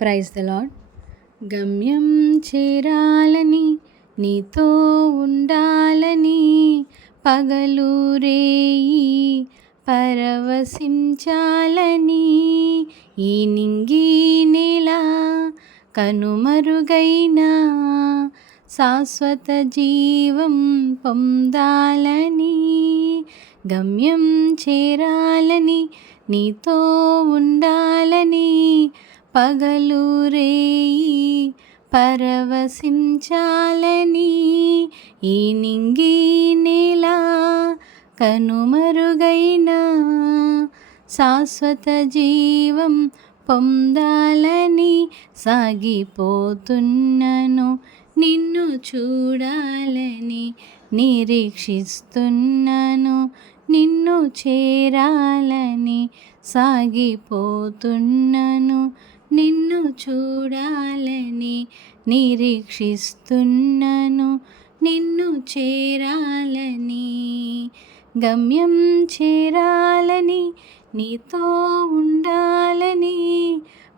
Praise the lord గమ్యం చేరాలని నీతో ఉండాలని పగలు రేయి పరవశించాలని ఈ నింగి నేల కనుమరుగైన శాశ్వత జీవం పొందాలని. గమ్యం చేరాలని నీతో ఉండాలని పగలు రేయి పరవశించాలని ఈ నింగి నేల కనుమరుగైన శాశ్వత జీవం పొందాలని సాగిపోతున్నను. నిన్ను చూడాలని నిరీక్షిస్తున్నాను. నిన్ను చేరాలని సాగిపోతున్నాను. నిన్ను చూడాలని నిరీక్షిస్తున్నాను నిన్ను చేరాలని గమ్యం చేరాలని నీతో ఉండాలని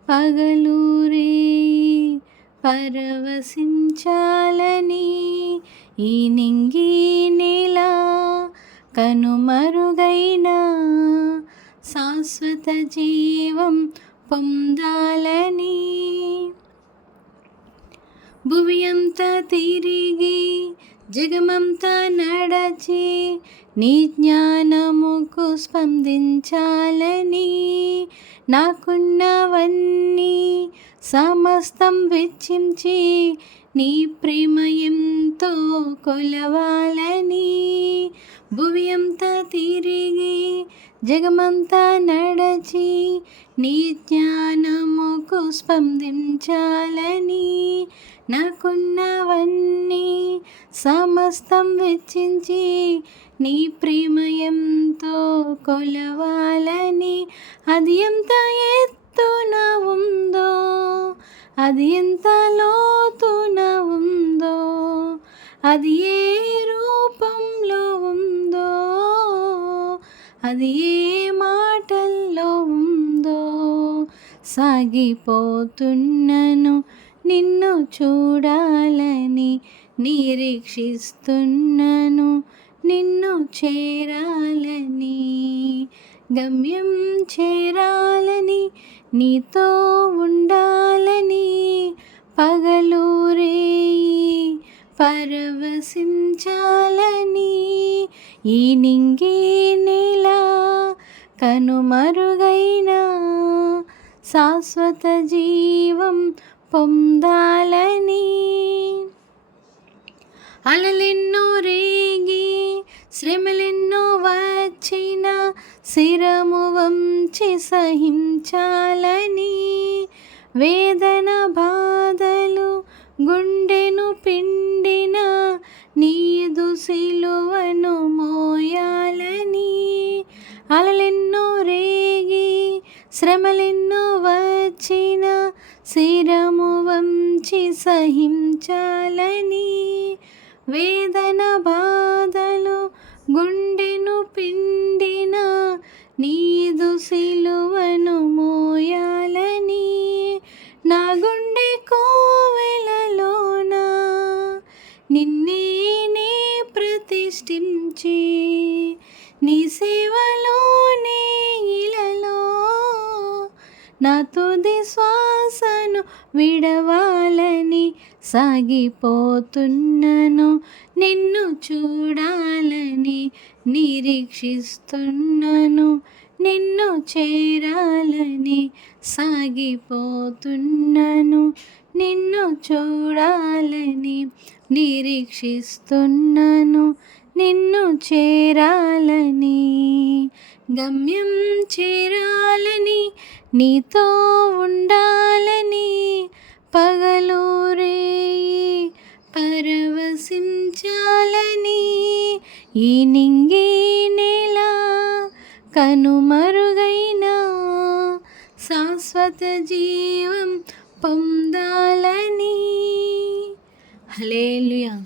పగలూరే పరవశించాలని ఈ నింగి నేల కనుమరుగైన శాశ్వత జీవం పొందాలని భువి అంతా తిరిగి జగమంతా నడచి నీ జ్ఞానముకు స్పందించాలని నాకున్నవన్నీ సమస్తం వెచ్చించి నీ ప్రేమ ఎంతో కొలవాలని భువి అంతా తిరిగి జగమంతా నడచి నీ జ్ఞానముకు స్పందించాలని నాకున్నవన్నీ సమస్తం వెచ్చించి నీ ప్రేమయంతో కొలవాలని. అది ఎంత ఎత్తున ఉందో అది ఎంత లోతున ఉందో అది ఏ రూపంలో ఉందో అది ఏ మాటల్లో ఉందో సాగిపోతున్నను నిన్ను చూడాలని నిరీక్షిస్తున్నాను నిన్ను చేరాలని గమ్యం చేరాలని నీతో ఉండాలని పగలూరే పరవశించాలని ఈ నింగి కనుమరుగైన శాశ్వత జీవం పొందాలని. అలలెన్నో రేగి శ్రమలెన్నో వచ్చిన శిరము వంచి సహించాలని. వేదన బాధలు గుండెను పిండిన నీదు సిలువను మోయాలని. అలలి శ్రమలెన్నో వచ్చిన శిరము వంచి సహించాలని వేదన బాధలు గుండెను పిండిన నీదు సిలువను మోయాలని నా గుండె కోవెలలోన నిన్న నా తుది శ్వాసను విడవాలని సాగిపోతున్నను. నిన్ను చూడాలని నిరీక్షిస్తున్నాను. నిన్ను చేరాలని సాగిపోతున్నాను. నిన్ను చూడాలని నిరీక్షిస్తున్నాను. నిన్ను చేరాలని గమ్యం చేరాలని నీతో ఉండాలని పగలూరే పరవశించాలని ఈ నింగి నేల కనుమరుగైన శాశ్వత జీవం పొందాలని. హలేలుయా